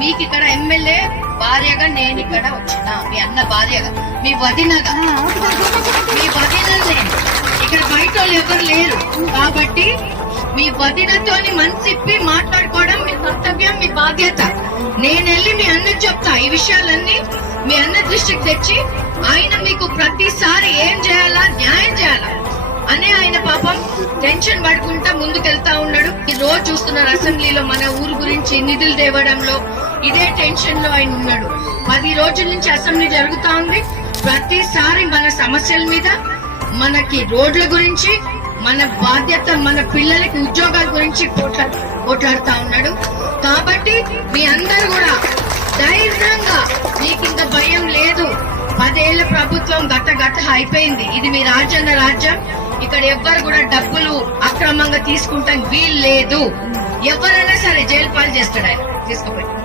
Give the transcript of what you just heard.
మీకు ఇక్కడ ఎమ్మెల్యే భార్యగా నేను ఇక్కడ వచ్చిన, మీ అన్న భార్యగా, మీ వదినగా, మీ వదిన నేను ఇక్కడ బయట వాళ్ళు ఎవరు లేరు కాబట్టి మీ వదినతోని మనసిప్పి మాట్లాడుకోవడం మీ కర్తవ్యం, మీ బాధ్యత. నేను వెళ్ళి మీ అన్న చెప్తా ఈ విషయాలన్నీ మీ అన్న దృష్టికి తెచ్చి ఆయన మీకు ప్రతిసారి ఏం చేయాలా, న్యాయం చేయాలా అనే ఆయన పాపం టెన్షన్ పడుకుంటా ముందుకెళ్తా ఉన్నాడు. ఈ రోజు చూస్తున్నారు అసెంబ్లీలో మన ఊరు గురించి నిధులు తేవడంలో ఇదే టెన్షన్ లో ఆయన ఉన్నాడు. 10 రోజుల నుంచి అసెంబ్లీ జరుగుతా ఉంది. ప్రతిసారి మన సమస్యల మీద, మనకి రోడ్ల గురించి, మన బాధ్యత, మన పిల్లలకి ఉద్యోగాల గురించి పోట్లాడుతా ఉన్నాడు. కాబట్టి మీ అందరూ కూడా ధైర్యంగా, మీకు ఇంత భయం లేదు. 10 ఏళ్ల ప్రభుత్వం గట్ట అయిపోయింది. ఇది మీ రాజన్న రాజ్యం. ఇక్కడ ఎవ్వరు కూడా డబ్బులు అక్రమంగా తీసుకుంటాం వీలు లేదు. ఎవరైనా సరే జైలు పాలు చేస్తాడు ఆయన తీసుకుపోయి.